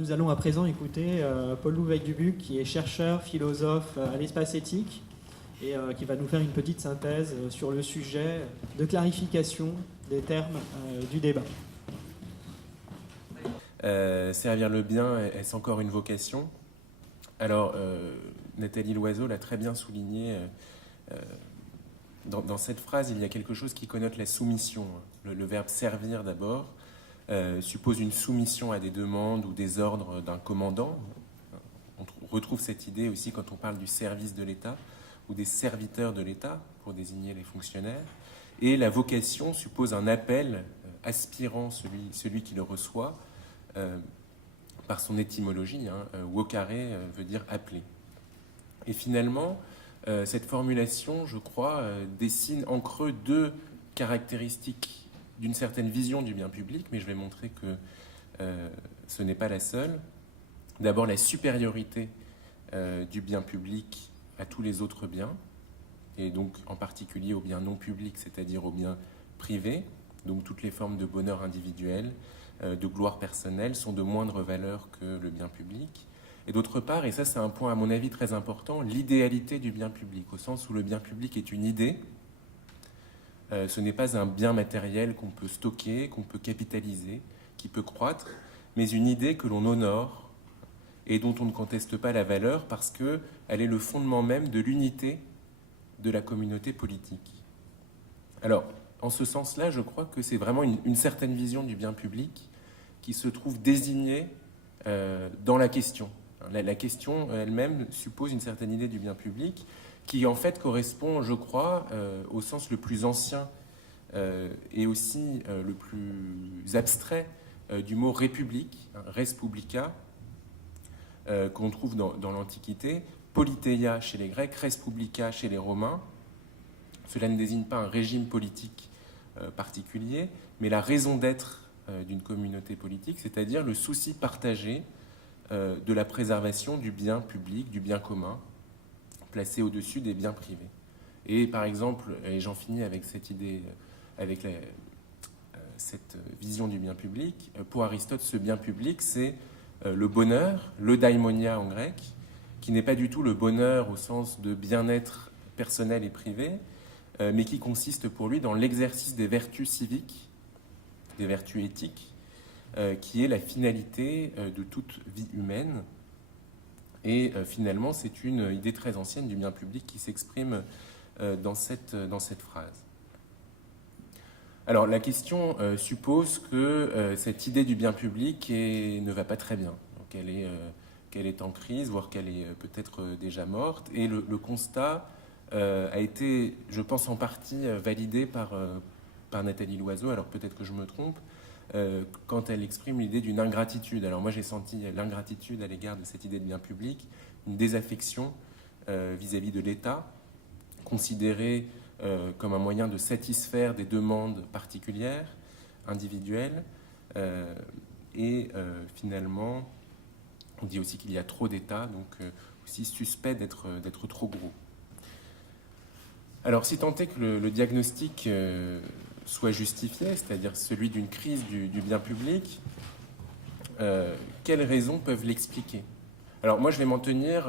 nous allons à présent écouter Paul Louveil-Dubuc, qui est chercheur, philosophe à l'espace éthique, et qui va nous faire une petite synthèse sur le sujet de clarification des termes du débat. Servir le bien, est-ce encore une vocation? Alors, Nathalie Loiseau l'a très bien souligné. Dans cette phrase, il y a quelque chose qui connote la soumission. Le verbe servir d'abord suppose une soumission à des demandes ou des ordres d'un commandant. On retrouve cette idée aussi quand on parle du service de l'État ou des serviteurs de l'État pour désigner les fonctionnaires. Et la vocation suppose un appel aspirant celui qui le reçoit par son étymologie. Vocare veut dire appeler. Et finalement, cette formulation, je crois, dessine en creux deux caractéristiques d'une certaine vision du bien public, mais je vais montrer que ce n'est pas la seule. D'abord, la supériorité du bien public à tous les autres biens, et donc en particulier aux biens non publics, c'est-à-dire aux biens privés. Donc toutes les formes de bonheur individuel, de gloire personnelle sont de moindre valeur que le bien public. Et d'autre part, et ça c'est un point à mon avis très important, l'idéalité du bien public, au sens où le bien public est une idée. Ce n'est pas un bien matériel qu'on peut stocker, qu'on peut capitaliser, qui peut croître, mais une idée que l'on honore et dont on ne conteste pas la valeur parce qu'elle est le fondement même de l'unité de la communauté politique. Alors, en ce sens-là, je crois que c'est vraiment une certaine vision du bien public qui se trouve désignée dans la question. La question elle-même suppose une certaine idée du bien public qui en fait correspond, je crois, au sens le plus ancien et aussi le plus abstrait du mot république, res publica, qu'on trouve dans l'Antiquité, politeia chez les Grecs, res publica chez les Romains. Cela ne désigne pas un régime politique particulier, mais la raison d'être d'une communauté politique, c'est-à-dire le souci partagé de la préservation du bien public, du bien commun, placé au-dessus des biens privés. Et par exemple, et j'en finis avec cette idée, avec cette vision du bien public, pour Aristote, ce bien public, c'est le bonheur, le daimonia en grec, qui n'est pas du tout le bonheur au sens de bien-être personnel et privé, mais qui consiste pour lui dans l'exercice des vertus civiques, des vertus éthiques, qui est la finalité de toute vie humaine. Et finalement, c'est une idée très ancienne du bien public qui s'exprime dans cette phrase. Alors, la question suppose que cette idée du bien public ne va pas très bien, qu'elle est en crise, voire qu'elle est peut-être déjà morte. Et le constat a été, je pense, en partie validé par Nathalie Loiseau, alors peut-être que je me trompe, quand elle exprime l'idée d'une ingratitude. Alors moi j'ai senti l'ingratitude à l'égard de cette idée de bien public, une désaffection vis-à-vis de l'État, considéré comme un moyen de satisfaire des demandes particulières, individuelles, et finalement on dit aussi qu'il y a trop d'État, donc aussi suspect d'être trop gros. Alors si tant est que le diagnostic soit justifié, c'est-à-dire celui d'une crise du bien public, quelles raisons peuvent l'expliquer? Alors moi je vais m'en tenir,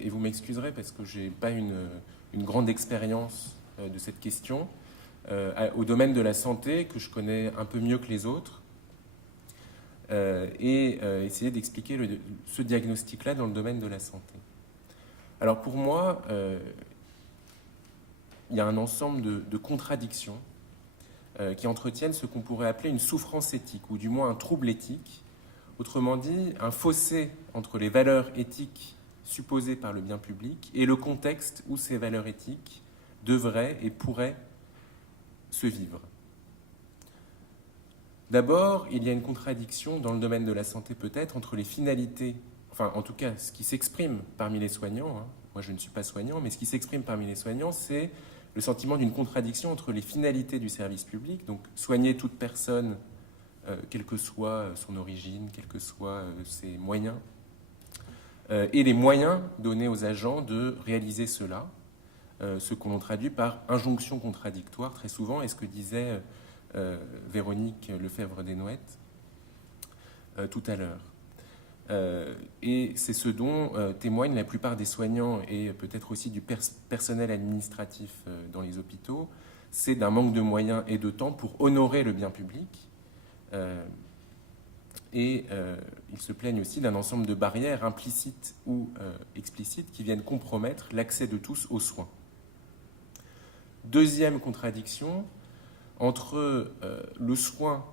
et vous m'excuserez parce que je n'ai pas une grande expérience de cette question, au domaine de la santé que je connais un peu mieux que les autres, et essayer d'expliquer ce diagnostic-là dans le domaine de la santé. Alors pour moi, il y a un ensemble de contradictions qui entretiennent ce qu'on pourrait appeler une souffrance éthique, ou du moins un trouble éthique, autrement dit, un fossé entre les valeurs éthiques supposées par le bien public et le contexte où ces valeurs éthiques devraient et pourraient se vivre. D'abord, il y a une contradiction dans le domaine de la santé peut-être entre les finalités, enfin en tout cas ce qui s'exprime parmi les soignants, moi je ne suis pas soignant, mais ce qui s'exprime parmi les soignants, c'est le sentiment d'une contradiction entre les finalités du service public, donc soigner toute personne, quelle que soit son origine, quels que soient ses moyens, et les moyens donnés aux agents de réaliser cela, ce qu'on traduit par injonction contradictoire très souvent, et ce que disait Véronique Lefebvre-Desnouettes tout à l'heure. Et c'est ce dont témoignent la plupart des soignants et peut-être aussi du personnel administratif dans les hôpitaux, c'est d'un manque de moyens et de temps pour honorer le bien public. Et ils se plaignent aussi d'un ensemble de barrières implicites ou explicites qui viennent compromettre l'accès de tous aux soins. Deuxième contradiction, entre le soin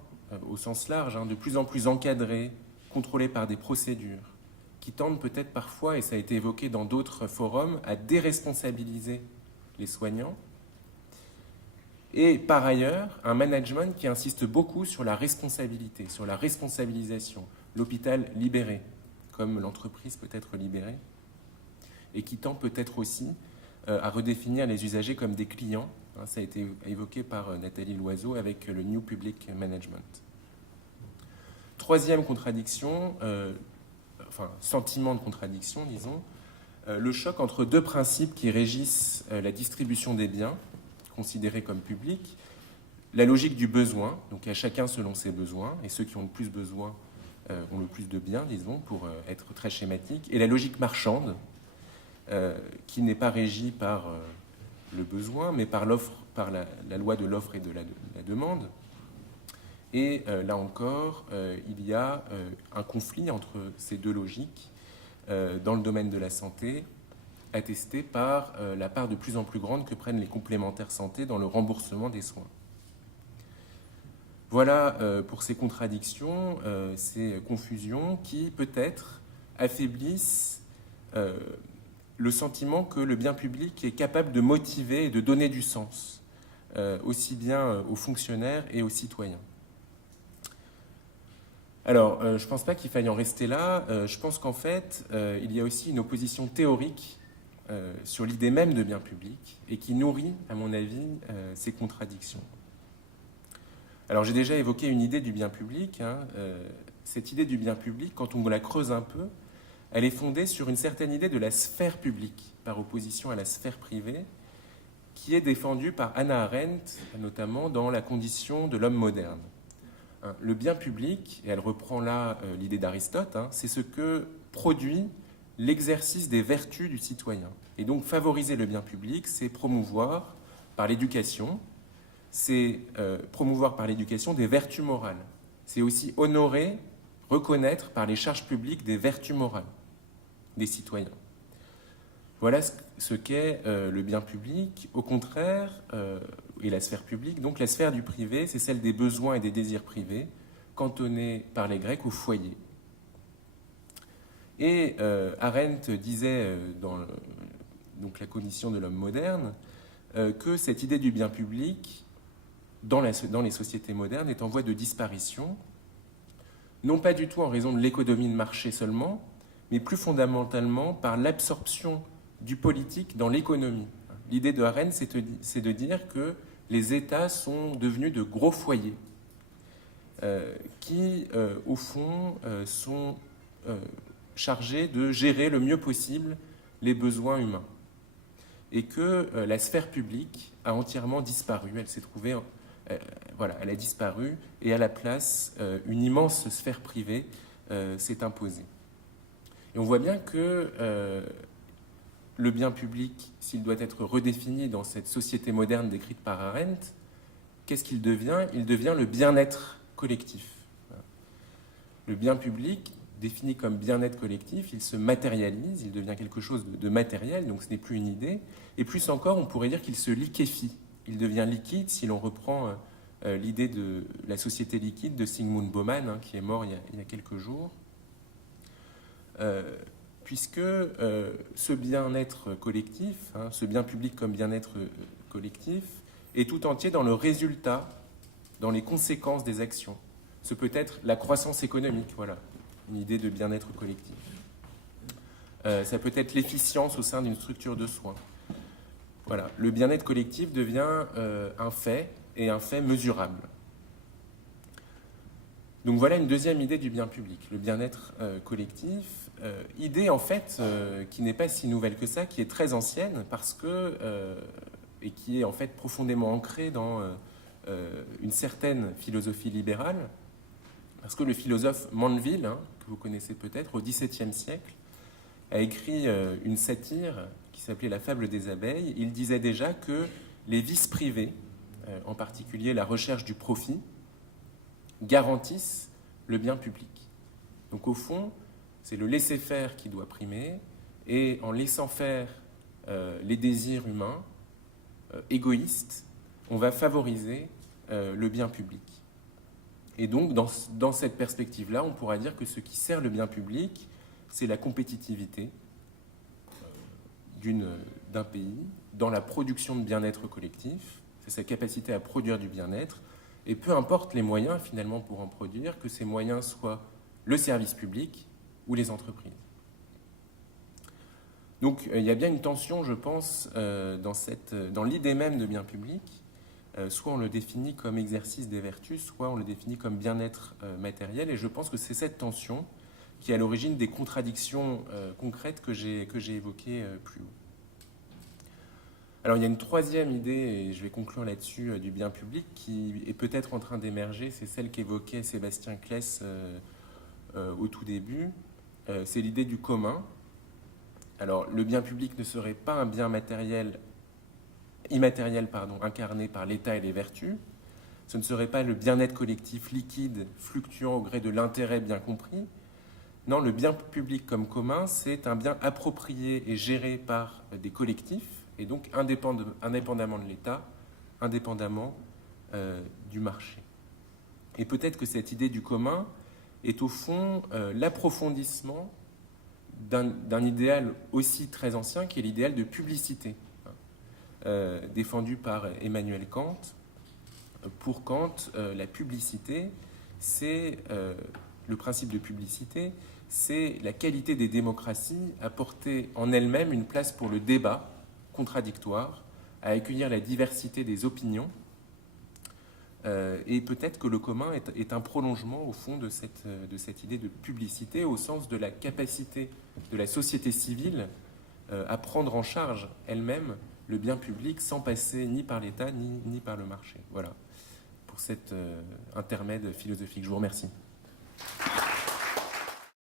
au sens large, de plus en plus encadré, contrôlé par des procédures, qui tendent peut-être parfois, et ça a été évoqué dans d'autres forums, à déresponsabiliser les soignants, et par ailleurs, un management qui insiste beaucoup sur la responsabilité, sur la responsabilisation, l'hôpital libéré, comme l'entreprise peut être libérée, et qui tend peut-être aussi à redéfinir les usagers comme des clients. Ça a été évoqué par Nathalie Loiseau avec le New Public Management. Troisième contradiction, sentiment de contradiction, disons, le choc entre deux principes qui régissent la distribution des biens, considérés comme publics, la logique du besoin, donc à chacun selon ses besoins, et ceux qui ont le plus besoin ont le plus de biens, disons, pour être très schématique, et la logique marchande, qui n'est pas régie par le besoin, mais par la loi de l'offre et de la demande. Et là encore, il y a un conflit entre ces deux logiques dans le domaine de la santé, attesté par la part de plus en plus grande que prennent les complémentaires santé dans le remboursement des soins. Voilà pour ces contradictions, ces confusions qui peut-être affaiblissent le sentiment que le bien public est capable de motiver et de donner du sens, aussi bien aux fonctionnaires et aux citoyens. Alors, je ne pense pas qu'il faille en rester là. Je pense qu'en fait, il y a aussi une opposition théorique sur l'idée même de bien public et qui nourrit, à mon avis, ces contradictions. Alors, j'ai déjà évoqué une idée du bien public. Cette idée du bien public, quand on la creuse un peu, elle est fondée sur une certaine idée de la sphère publique, par opposition à la sphère privée, qui est défendue par Hannah Arendt, notamment dans La condition de l'homme moderne. Le bien public, et elle reprend là l'idée d'Aristote, c'est ce que produit l'exercice des vertus du citoyen. Et donc favoriser le bien public, c'est promouvoir par l'éducation, des vertus morales. C'est aussi honorer, reconnaître par les charges publiques des vertus morales des citoyens. Voilà ce qu'est le bien public. Au contraire, et la sphère publique, donc la sphère du privé, c'est celle des besoins et des désirs privés, cantonnée par les Grecs au foyer. Et Arendt disait dans donc la condition de l'homme moderne que cette idée du bien public, dans les sociétés modernes, est en voie de disparition, non pas du tout en raison de l'économie de marché seulement, mais plus fondamentalement par l'absorption du politique dans l'économie. L'idée de Arendt, c'est de dire que les États sont devenus de gros foyers qui, au fond, sont chargés de gérer le mieux possible les besoins humains. Et que la sphère publique a entièrement disparu. Elle s'est trouvée... elle a disparu, et à la place, une immense sphère privée s'est imposée. Et on voit bien que le bien public, s'il doit être redéfini dans cette société moderne décrite par Arendt, qu'est-ce qu'il devient ? Il devient le bien-être collectif. Le bien public, défini comme bien-être collectif, il se matérialise, il devient quelque chose de matériel, donc ce n'est plus une idée. Et plus encore, on pourrait dire qu'il se liquéfie. Il devient liquide si l'on reprend l'idée de la société liquide de Zygmunt Bauman, qui est mort il y a quelques jours. Puisque ce bien-être collectif, ce bien public comme bien-être collectif, est tout entier dans le résultat, dans les conséquences des actions. Ce peut être la croissance économique, voilà, une idée de bien-être collectif. Ça peut être l'efficience au sein d'une structure de soins. Voilà, le bien-être collectif devient un fait, et un fait mesurable. Donc voilà une deuxième idée du bien public, le bien-être collectif. Idée en fait qui n'est pas si nouvelle que ça, qui est très ancienne parce que, et qui est en fait profondément ancrée dans une certaine philosophie libérale, Parce que le philosophe Mandeville, que vous connaissez peut-être, au XVIIe siècle, a écrit une satire qui s'appelait La fable des abeilles. Il disait déjà que les vices privés, en particulier la recherche du profit, garantissent le bien public. Donc au fond, c'est le laisser-faire qui doit primer, et en laissant faire les désirs humains égoïstes, on va favoriser le bien public. Et donc, dans cette perspective-là, on pourra dire que ce qui sert le bien public, c'est la compétitivité d'un pays dans la production de bien-être collectif, c'est sa capacité à produire du bien-être, et peu importe les moyens finalement pour en produire, que ces moyens soient le service public ou les entreprises. Donc il y a bien une tension, je pense, dans l'idée même de bien public. Soit on le définit comme exercice des vertus, soit on le définit comme bien-être matériel. Et je pense que c'est cette tension qui est à l'origine des contradictions concrètes que j'ai évoquées plus haut. Alors il y a une troisième idée, et je vais conclure là-dessus, du bien public, qui est peut-être en train d'émerger. C'est celle qu'évoquait Sébastien Claes au tout début. C'est l'idée du commun. Alors le bien public ne serait pas un bien immatériel, incarné par l'État et les vertus. Ce ne serait pas le bien-être collectif liquide, fluctuant au gré de l'intérêt bien compris. Non, le bien public comme commun, c'est un bien approprié et géré par des collectifs, et donc indépendamment de l'État, indépendamment du marché. Et peut-être que cette idée du commun est au fond l'approfondissement d'un idéal aussi très ancien, qui est l'idéal de publicité, défendu par Emmanuel Kant. Pour Kant, la publicité, c'est le principe de publicité, c'est la qualité des démocraties à porter en elle-même une place pour le débat contradictoire, à accueillir la diversité des opinions. Et peut-être que le commun est un prolongement, au fond, de cette idée de publicité, au sens de la capacité de la société civile à prendre en charge elle-même le bien public sans passer ni par l'État ni par le marché. Voilà, pour cet intermède philosophique. Je vous remercie.